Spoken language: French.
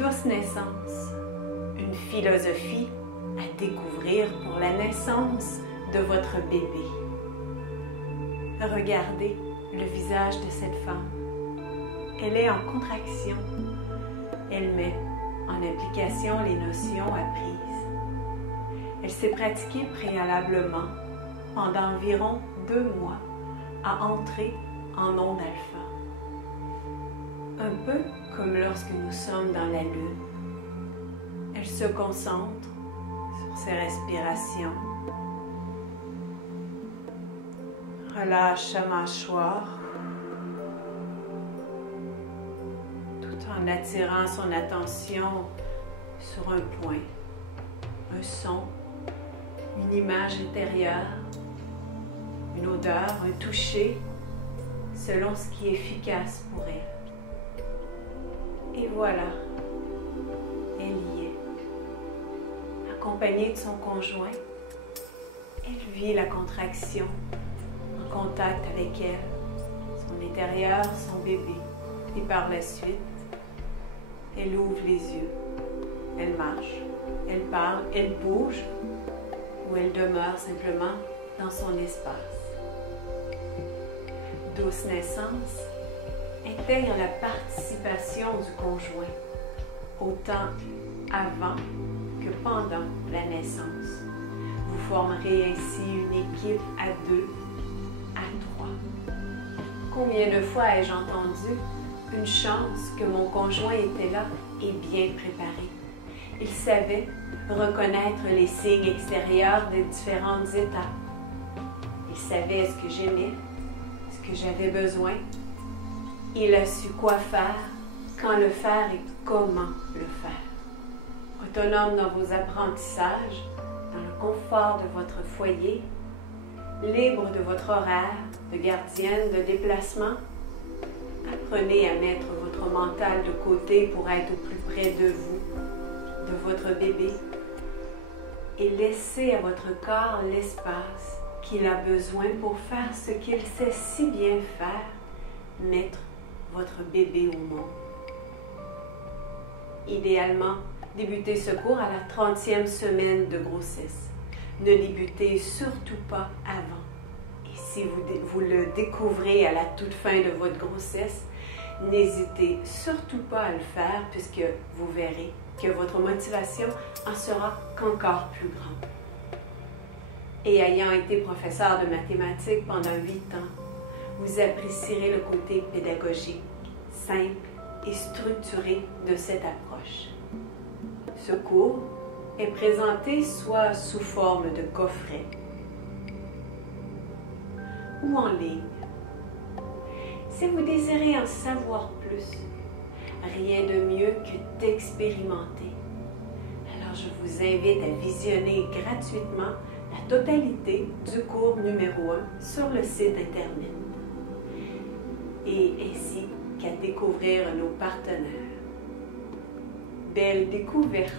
douce naissance, une philosophie à découvrir pour la naissance de votre bébé. Regardez le visage de cette femme. Elle est en contraction. Elle met en application les notions apprises. Elle s'est pratiquée préalablement pendant environ 2 mois à entrer en onde alpha. Un peu comme lorsque nous sommes dans la lune. Elle se concentre sur ses respirations. Relâche sa mâchoire tout en attirant son attention sur un point, un son, une image intérieure, une odeur, un toucher, selon ce qui est efficace pour elle. Et voilà, elle y est. Accompagnée de son conjoint, elle vit la contraction, en contact avec elle, son intérieur, son bébé. Et par la suite, elle ouvre les yeux, elle marche, elle parle, elle bouge, ou elle demeure simplement dans son espace. Douce naissance intègre la participation du conjoint, autant avant que pendant la naissance. Vous formerez ainsi une équipe à 2, à 3. Combien de fois ai-je entendu « Une chance que mon conjoint était là et bien préparé. Il savait reconnaître les signes extérieurs des différentes étapes. Il savait ce que j'aimais, ce que j'avais besoin. Il a su quoi faire, quand le faire et comment le faire. Autonome dans vos apprentissages, dans le confort de votre foyer, libre de votre horaire de gardienne de déplacement, apprenez à mettre votre mental de côté pour être au plus près de vous, de votre bébé, et laissez à votre corps l'espace qu'il a besoin pour faire ce qu'il sait si bien faire, mettre votre bébé au monde. Idéalement, débutez ce cours à la 30e semaine de grossesse. Ne débutez surtout pas avant. Et si vous le découvrez à la toute fin de votre grossesse, n'hésitez surtout pas à le faire puisque vous verrez que votre motivation en sera qu'encore plus grande. Et ayant été professeur de mathématiques pendant 8 ans, vous apprécierez le côté pédagogique, simple et structuré de cette approche. Ce cours est présenté soit sous forme de coffret ou en ligne. Si vous désirez en savoir plus, rien de mieux que d'expérimenter. Alors je vous invite à visionner gratuitement la totalité du cours numéro 1 sur le site Internet et ainsi qu'à découvrir nos partenaires. Belle découverte!